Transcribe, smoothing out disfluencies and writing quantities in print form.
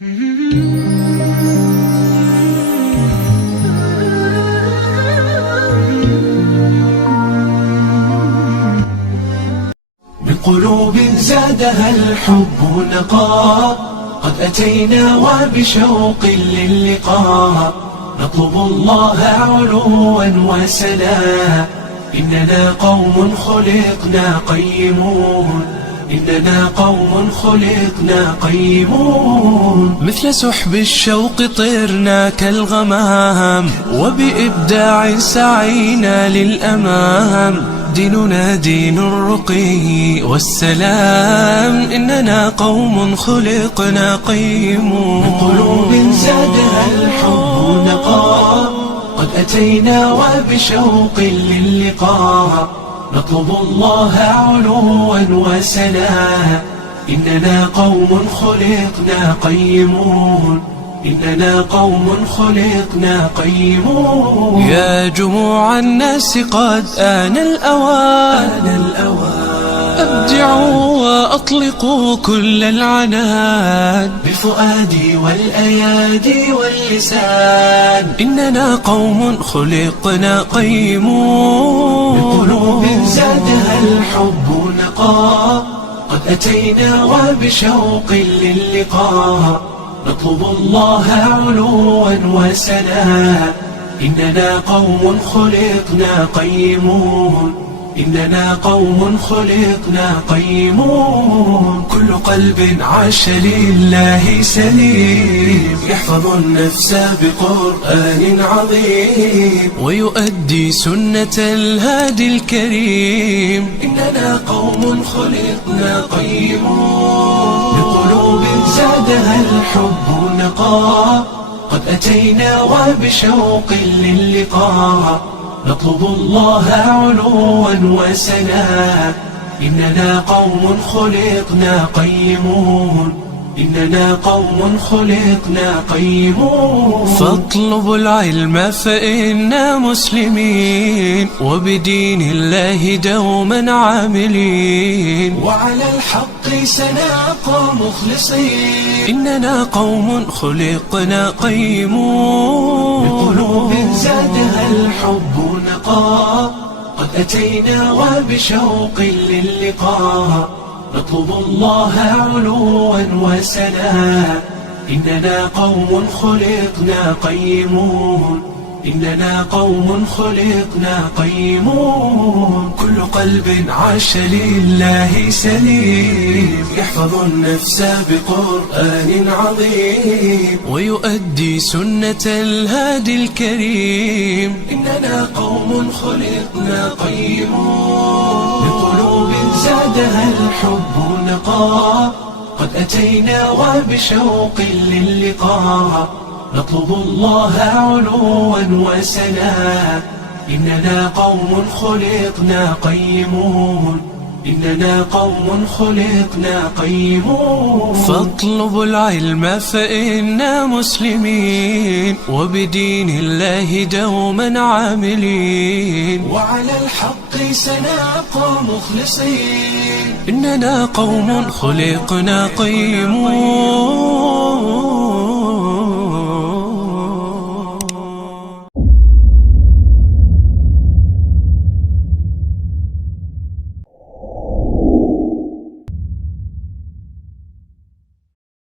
من قلوب زادها الحب نقاء، قد أتينا وبشوق للقاء، نطلب الله علوا وسنا. إننا قوم خلقنا قيمون، إننا قوم خلقنا قيمون. مثل سحب الشوق طرنا كالغمام، وبإبداع سعينا للأمام. ديننا دين الرقي والسلام، إننا قوم خلقنا قيمون. من قلوب زادها الحب نقاء، قد أتينا وبشوق للقاء، نطلب الله علوا وسنا. إننا قوم خلقنا قيمون، إننا قوم خلقنا قيمون. يا جموع الناس قد آن الأوان، أبدعوا وأطلقوا كل العنان، بفؤادي والأيادي واللسان. إننا قوم خلقنا قيمون. بقلوب زادها الحب نقاء، قد أتينا وبشوق للقاء، نطلب الله علوا وسنا. إننا قوم خلقنا قيمون، إننا قوم خلقنا قيمون. كل قلب عاش لله سليم، يحفظ النفس بقرآن عظيم، ويؤدي سنة الهادي الكريم. إننا قوم خلقنا قيمون. بقلوب زادها الحب نقاء، قد أتينا وبشوق للقاء، نطلب الله علوا وسنا. إننا قوم خلقنا قيمون، إننا قوم خلقنا قيمون. فاطلبوا العلم فإنا مسلمين، وبدين الله دوما عاملين، وعلى الحق سنبقى مخلصين. إننا قوم خلقنا قيمون. بقلوب زادها الحب نقاء، قد أتينا وبشوق للقاء، نطلب الله علوا وسنا. إننا قوم خلقنا قيمون، إننا قوم خلقنا قيمون. كل قلب عاش لله سليم، يحفظ النفس بقرآن عظيم، ويؤدي سنة الهادي الكريم. إننا قوم خلقنا قيمون. بقلوب زادها الحب نقاء، قد أتينا وبشوق للقاء، نطلب الله علوا وسنا. إننا قوم خلقنا قيمون، إننا قوم خلقنا قيمون. فاطلبوا العلم فإنا مسلمين، وبدين الله دوما عاملين، وعلى الحق سنبقى مخلصين. إننا قوم خلقنا قيمون.